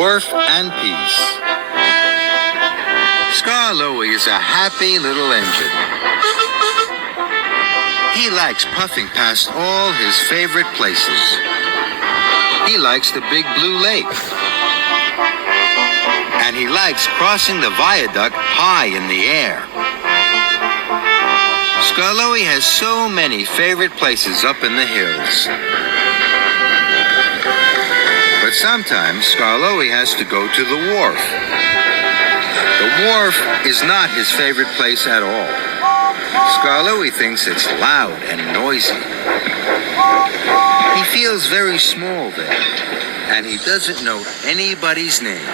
Wharf and Peace. Skarloey is a happy little engine. He likes puffing past all his favorite places. He likes the big blue lake. And he likes crossing the viaduct high in the air. Skarloey has so many favorite places up in the hills. But sometimes Skarloey has to go to the wharf. The wharf is not his favorite place at all. Skarloey thinks it's loud and noisy. He feels very small there, and he doesn't know anybody's name.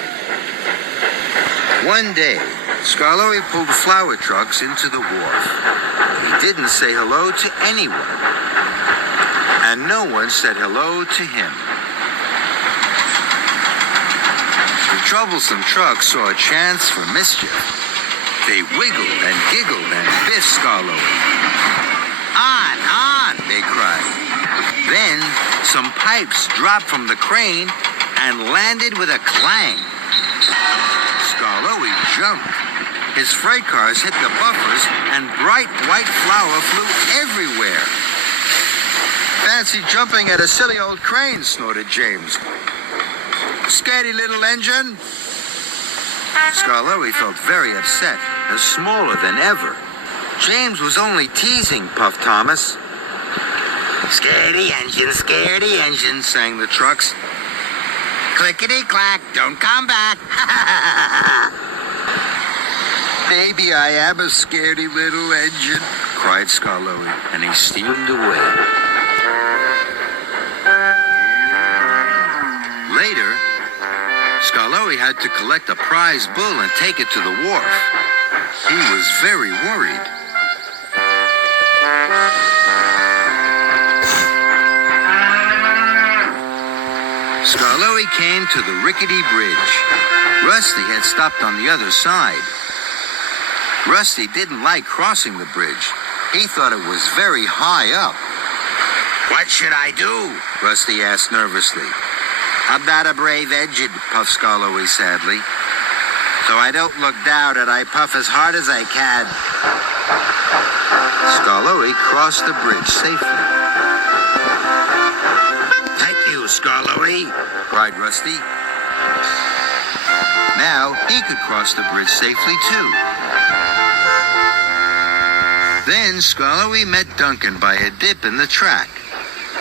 One day, Skarloey pulled flour trucks into the wharf. He didn't say hello to anyone, and no one said hello to him. The troublesome trucks saw a chance for mischief. They wiggled and giggled and biffed Skarloey. On, they cried. Then some pipes dropped from the crane and landed with a clang. Skarloey jumped. His freight cars hit the buffers and bright white flour flew everywhere. Fancy jumping at a silly old crane, snorted James. Scaredy little engine. Skarloey felt very upset, and smaller than ever. James was only teasing, puffed Thomas. Scaredy engine, sang the trucks. Clickety-clack, don't come back. Maybe I am a scaredy little engine, cried Skarloey, and he steamed away. Later, Skarloey had to collect a prize bull and take it to the wharf. He was very worried. Skarloey came to the rickety bridge. Rusty had stopped on the other side. Rusty didn't like crossing the bridge. He thought it was very high up. What should I do? Rusty asked nervously. I'm not a brave engine, puffed Skarloey sadly. So I don't look down and I puff as hard as I can. Skarloey crossed the bridge safely. Thank you, Skarloey, cried Rusty. Now he could cross the bridge safely too. Then Skarloey met Duncan by a dip in the track.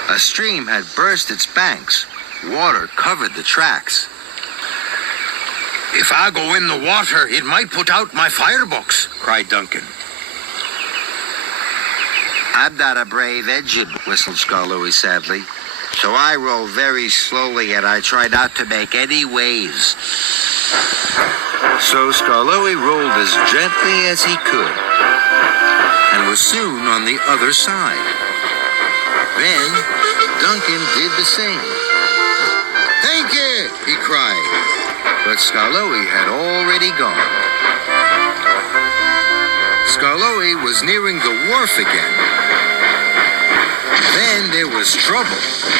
A stream had burst its banks. Water covered the tracks. If I go in the water, it might put out my firebox, cried Duncan. I'm not a brave engine, whistled Skarloey sadly. So I roll very slowly and I try not to make any waves. So Skarloey rolled as gently as he could and was soon on the other side. Then Duncan did the same. Take it, he cried. But Skarloey had already gone. Skarloey was nearing the wharf again. Then there was trouble.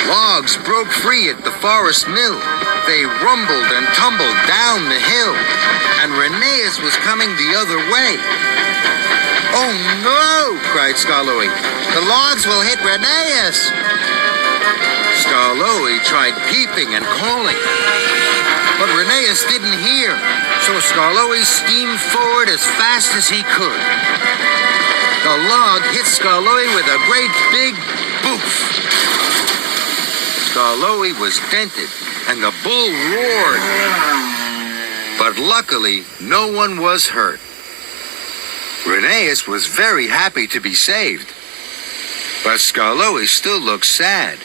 Logs broke free at the forest mill. They rumbled and tumbled down the hill. And Rheneas was coming the other way. Oh no, cried Skarloey. The logs will hit Rheneas. Skarloey tried peeping and calling, but Rheneas didn't hear, so Skarloey steamed forward as fast as he could. The log hit Skarloey with a great big boof. Skarloey was dented, and the bull roared. But luckily, no one was hurt. Rheneas was very happy to be saved, but Skarloey still looked sad.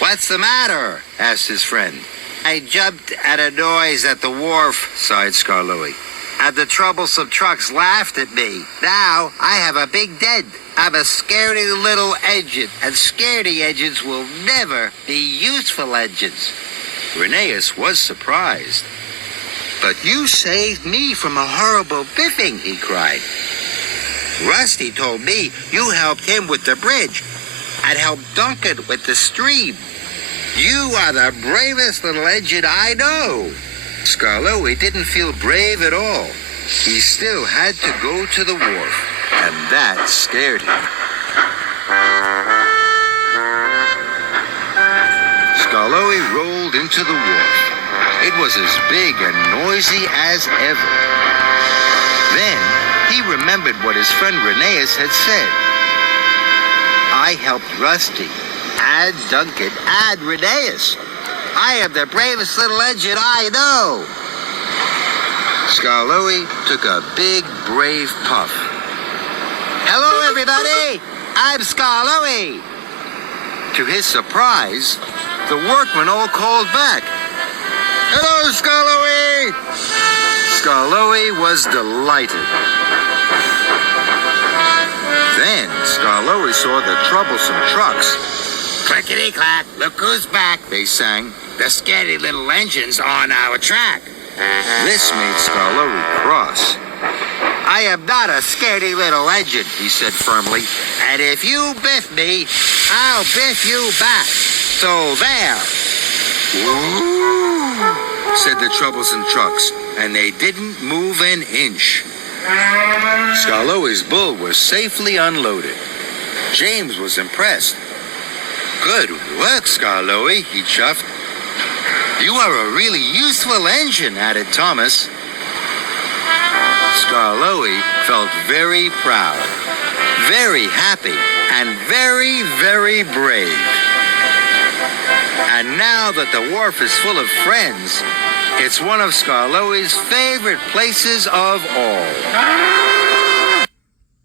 What's the matter? Asked his friend. I jumped at a noise at the wharf, sighed Skarloey. And the troublesome trucks laughed at me. Now I have a big dent. I'm a scaredy little engine, and scaredy engines will never be useful engines. Rheneas was surprised. But you saved me from a horrible biffing, he cried. Rusty told me you helped him with the bridge and helped Duncan with the stream. You are the bravest little engine I know. Skarloey didn't feel brave at all. He still had to go to the wharf, and that scared him. Skarloey rolled into the wharf. It was as big and noisy as ever. Then he remembered what his friend Rheneas had said. I helped Rusty, and Duncan, and Rheneas. I am the bravest little engine I know. Skarloey took a big, brave puff. Hello, everybody. I'm Skarloey. To his surprise, the workmen all called back. Hello, Skarloey. Skarloey was delighted. Then Skarloey saw the troublesome trucks. Clickety-clack, look who's back, they sang. The scary little engine's on our track. This made Skarloey cross. I am not a scaredy little engine, he said firmly. And if you biff me, I'll biff you back. So there. Woo, said the troublesome trucks, and they didn't move an inch. Skarloey's bull was safely unloaded. James was impressed. Good work, Skarloey, he chuffed. You are a really useful engine, added Thomas. Skarloey felt very proud, very happy, and very, very brave. And now that the wharf is full of friends, it's one of Skarloey's favorite places of all.